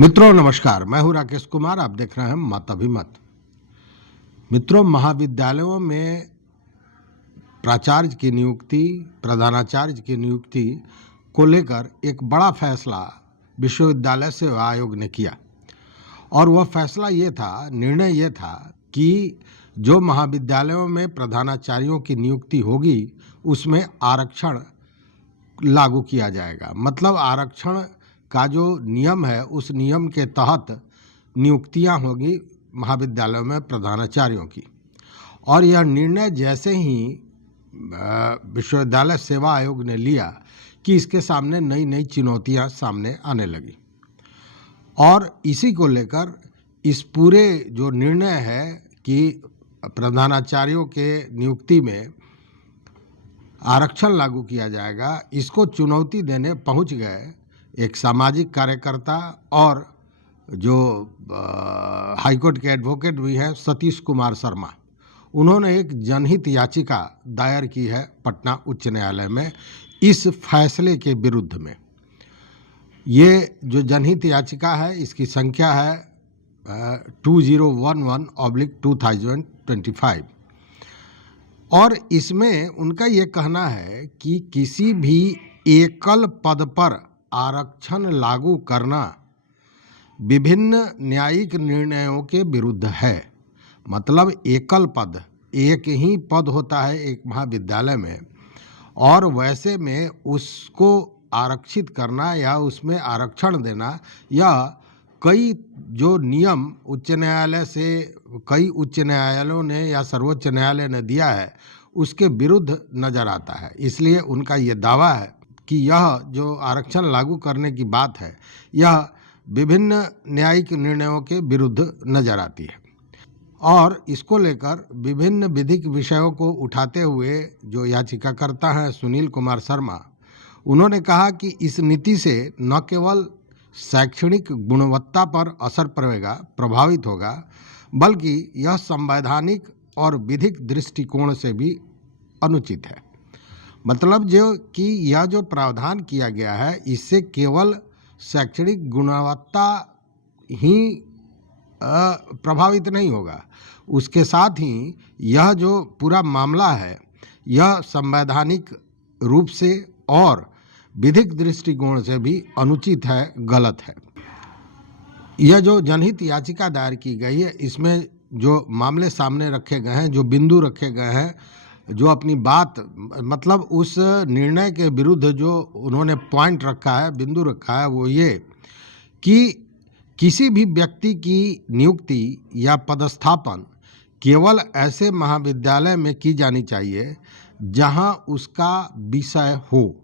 मित्रों नमस्कार, मैं हूं राकेश कुमार। आप देख रहे हैं मत अभिमत। मित्रों, महाविद्यालयों में प्राचार्य की नियुक्ति, प्रधानाचार्य की नियुक्ति को लेकर एक बड़ा फैसला विश्वविद्यालय सेवा आयोग ने किया। और वह फैसला निर्णय ये था कि जो महाविद्यालयों में प्रधानाचार्यों की नियुक्ति होगी उसमें आरक्षण लागू किया जाएगा। मतलब आरक्षण का जो नियम है उस नियम के तहत नियुक्तियां होगी महाविद्यालयों में प्रधानाचार्यों की। और यह निर्णय जैसे ही विश्वविद्यालय सेवा आयोग ने लिया कि इसके सामने नई नई चुनौतियां सामने आने लगी। और इसी को लेकर इस पूरे जो निर्णय है कि प्रधानाचार्यों के नियुक्ति में आरक्षण लागू किया जाएगा, इसको चुनौती देने पहुंच गए एक सामाजिक कार्यकर्ता और जो हाईकोर्ट के एडवोकेट भी हैं सतीश कुमार शर्मा। उन्होंने एक जनहित याचिका दायर की है पटना उच्च न्यायालय में इस फैसले के विरुद्ध में। ये जो जनहित याचिका है इसकी संख्या है 2011/2025 और इसमें उनका ये कहना है कि किसी भी एकल पद पर आरक्षण लागू करना विभिन्न न्यायिक निर्णयों के विरुद्ध है। मतलब एकल पद, एक ही पद होता है एक महाविद्यालय में, और वैसे में उसको आरक्षित करना या उसमें आरक्षण देना, यह कई जो नियम उच्च न्यायालय से कई उच्च न्यायालयों ने या सर्वोच्च न्यायालय ने दिया है उसके विरुद्ध नजर आता है। इसलिए उनका ये दावा है कि यह जो आरक्षण लागू करने की बात है यह विभिन्न न्यायिक निर्णयों के विरुद्ध नजर आती है। और इसको लेकर विभिन्न विधिक विषयों को उठाते हुए जो याचिकाकर्ता हैं सुनील कुमार शर्मा, उन्होंने कहा कि इस नीति से न केवल शैक्षणिक गुणवत्ता पर असर पड़ेगा, प्रभावित होगा, बल्कि यह संवैधानिक और विधिक दृष्टिकोण से भी अनुचित है। मतलब जो कि यह जो प्रावधान किया गया है इससे केवल शैक्षणिक गुणवत्ता ही प्रभावित नहीं होगा, उसके साथ ही यह जो पूरा मामला है यह संवैधानिक रूप से और विधिक दृष्टिकोण से भी अनुचित है, गलत है। यह जो जनहित याचिका दायर की गई है इसमें जो मामले सामने रखे गए हैं, जो बिंदु रखे गए हैं, जो अपनी बात मतलब उस निर्णय के विरुद्ध जो उन्होंने पॉइंट रखा है, बिंदु रखा है, वो ये कि किसी भी व्यक्ति की नियुक्ति या पदस्थापन केवल ऐसे महाविद्यालय में की जानी चाहिए जहां उसका विषय हो।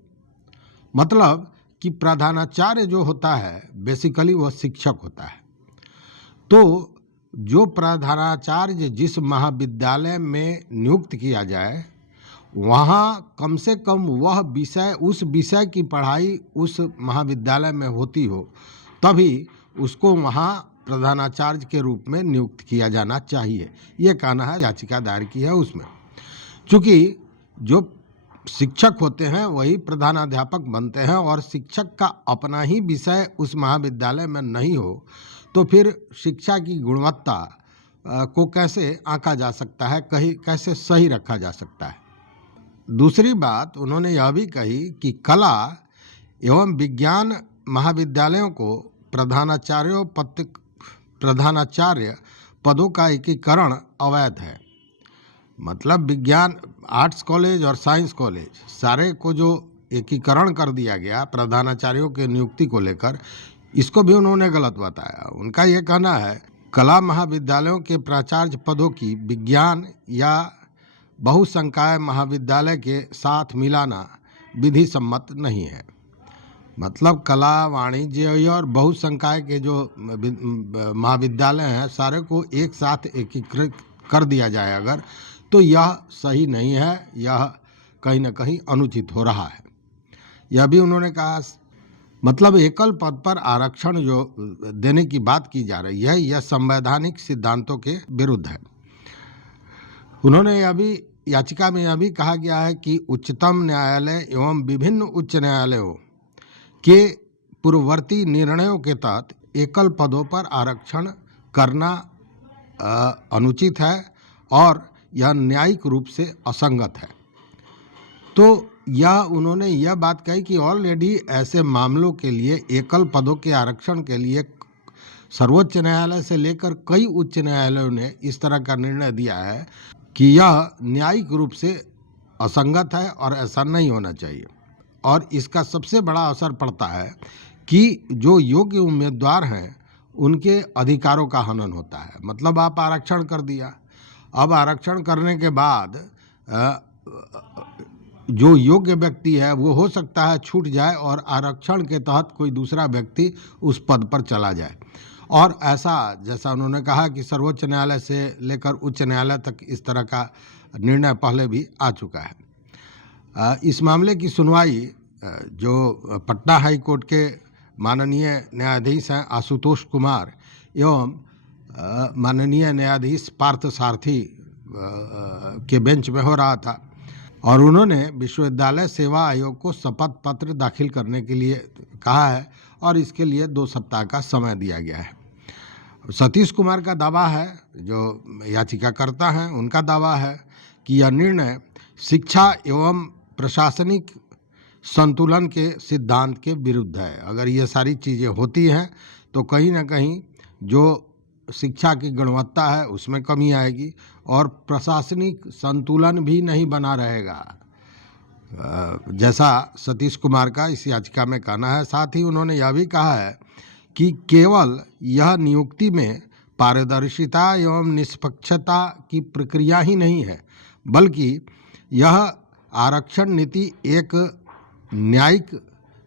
मतलब कि प्रधानाचार्य जो होता है बेसिकली वह शिक्षक होता है। तो जो प्रधानाचार्य जिस महाविद्यालय में नियुक्त किया जाए वहाँ कम से कम वह विषय, उस विषय की पढ़ाई उस महाविद्यालय में होती हो, तभी उसको वहाँ प्रधानाचार्य के रूप में नियुक्त किया जाना चाहिए। ये कहना है याचिका दायर की है उसमें। चूँकि जो शिक्षक होते हैं वही प्रधानाध्यापक बनते हैं और शिक्षक का अपना ही विषय उस महाविद्यालय में नहीं हो तो फिर शिक्षा की गुणवत्ता को कैसे आंका जा सकता है, कहीं कैसे सही रखा जा सकता है। दूसरी बात उन्होंने यह भी कही कि कला एवं विज्ञान महाविद्यालयों को प्रधानाचार्य पदों का एकीकरण अवैध है। मतलब विज्ञान, आर्ट्स कॉलेज और साइंस कॉलेज सारे को जो एकीकरण कर दिया गया प्रधानाचार्यों के नियुक्ति को लेकर, इसको भी उन्होंने गलत बताया। उनका ये कहना है कला महाविद्यालयों के प्राचार्य पदों की विज्ञान या बहुसंकाय महाविद्यालय के साथ मिलाना विधि सम्मत नहीं है। मतलब कला, वाणिज्य और बहुसंकाय के जो महाविद्यालय हैं सारे को एक साथ एकीकृत कर दिया जाए अगर, तो यह सही नहीं है, यह कहीं ना कहीं अनुचित हो रहा है। यह भी उन्होंने कहा। मतलब एकल पद पर आरक्षण जो देने की बात की जा रही है यह संवैधानिक सिद्धांतों के विरुद्ध है। उन्होंने यह भी याचिका में यह भी कहा गया है कि उच्चतम न्यायालय एवं विभिन्न उच्च न्यायालयों के पूर्ववर्ती निर्णयों के तहत एकल पदों पर आरक्षण करना अनुचित है और यह न्यायिक रूप से असंगत है। तो उन्होंने यह बात कही कि ऑलरेडी ऐसे मामलों के लिए एकल पदों के आरक्षण के लिए सर्वोच्च न्यायालय से लेकर कई उच्च न्यायालयों ने इस तरह का निर्णय दिया है कि यह न्यायिक रूप से असंगत है और ऐसा नहीं होना चाहिए। और इसका सबसे बड़ा असर पड़ता है कि जो योग्य उम्मीदवार हैं उनके अधिकारों का हनन होता है। मतलब आप आरक्षण कर दिया, अब आरक्षण करने के बाद जो योग्य व्यक्ति है वो हो सकता है छूट जाए और आरक्षण के तहत कोई दूसरा व्यक्ति उस पद पर चला जाए। और ऐसा जैसा उन्होंने कहा कि सर्वोच्च न्यायालय से लेकर उच्च न्यायालय तक इस तरह का निर्णय पहले भी आ चुका है। इस मामले की सुनवाई जो पटना हाई कोर्ट के माननीय न्यायाधीश हैं आशुतोष कुमार एवं माननीय न्यायाधीश पार्थ सारथी के बेंच में हो रहा था और उन्होंने विश्वविद्यालय सेवा आयोग को शपथ पत्र दाखिल करने के लिए कहा है और इसके लिए 2 सप्ताह का समय दिया गया है। सतीश कुमार का दावा है, जो याचिकाकर्ता हैं उनका दावा है कि यह निर्णय शिक्षा एवं प्रशासनिक संतुलन के सिद्धांत के विरुद्ध है। अगर ये सारी चीज़ें होती हैं तो कहीं ना कहीं जो शिक्षा की गुणवत्ता है उसमें कमी आएगी और प्रशासनिक संतुलन भी नहीं बना रहेगा, जैसा सतीश कुमार का इस याचिका में कहना है। साथ ही उन्होंने यह भी कहा है कि केवल यह नियुक्ति में पारदर्शिता एवं निष्पक्षता की प्रक्रिया ही नहीं है, बल्कि यह आरक्षण नीति एक न्यायिक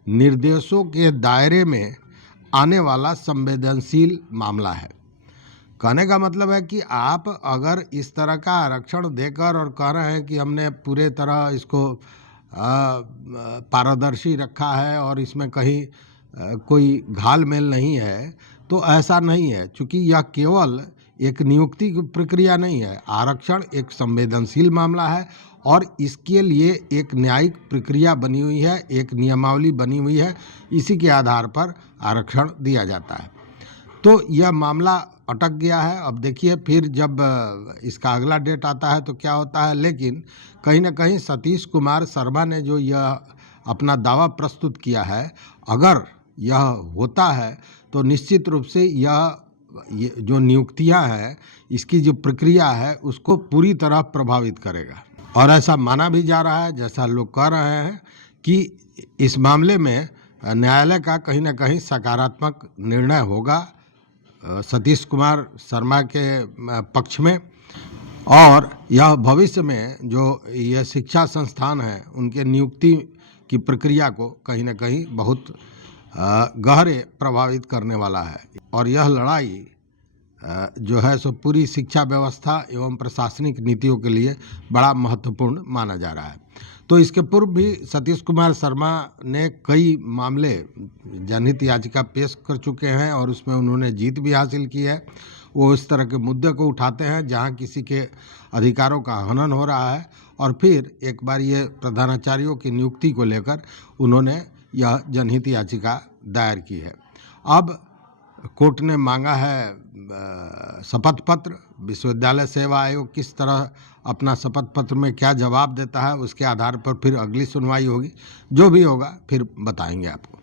निर्देशों के दायरे में आने वाला संवेदनशील मामला है। कहने का मतलब है कि आप अगर इस तरह का आरक्षण देकर और कह रहे हैं कि हमने पूरे तरह इसको पारदर्शी रखा है और इसमें कहीं कोई घाल मेल नहीं है, तो ऐसा नहीं है। चूँकि यह केवल एक नियुक्ति की प्रक्रिया नहीं है, आरक्षण एक संवेदनशील मामला है और इसके लिए एक न्यायिक प्रक्रिया बनी हुई है, एक नियमावली बनी हुई है, इसी के आधार पर आरक्षण दिया जाता है। तो यह मामला अटक गया है। अब देखिए फिर जब इसका अगला डेट आता है तो क्या होता है। लेकिन कहीं ना कहीं सतीश कुमार शर्मा ने जो यह अपना दावा प्रस्तुत किया है, अगर यह होता है तो निश्चित रूप से ये जो नियुक्तियां हैं, इसकी जो प्रक्रिया है उसको पूरी तरह प्रभावित करेगा। और ऐसा माना भी जा रहा है, जैसा लोग कह रहे हैं, कि इस मामले में न्यायालय का कहीं ना कहीं सकारात्मक निर्णय होगा सतीश कुमार शर्मा के पक्ष में और यह भविष्य में जो ये शिक्षा संस्थान हैं उनके नियुक्ति की प्रक्रिया को कहीं ना कहीं बहुत गहरे प्रभावित करने वाला है। और यह लड़ाई जो है सो पूरी शिक्षा व्यवस्था एवं प्रशासनिक नीतियों के लिए बड़ा महत्वपूर्ण माना जा रहा है। तो इसके पूर्व भी सतीश कुमार शर्मा ने कई मामले जनहित याचिका पेश कर चुके हैं और उसमें उन्होंने जीत भी हासिल की है। वो इस तरह के मुद्दे को उठाते हैं जहां किसी के अधिकारों का हनन हो रहा है और फिर एक बार ये प्रधानाचार्यों की नियुक्ति को लेकर उन्होंने यह जनहित याचिका दायर की है। अब कोर्ट ने मांगा है शपथ पत्र। विश्वविद्यालय सेवा आयोग किस तरह अपना शपथ पत्र में क्या जवाब देता है उसके आधार पर फिर अगली सुनवाई होगी। जो भी होगा फिर बताएंगे आपको।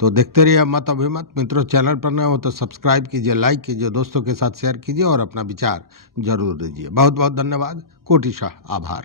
तो देखते रहिए मत अभिमत। मित्रों, चैनल पर नए हो तो सब्सक्राइब कीजिए, लाइक कीजिए, दोस्तों के साथ शेयर कीजिए और अपना विचार जरूर दीजिए। बहुत बहुत धन्यवाद। कोटिशः आभार।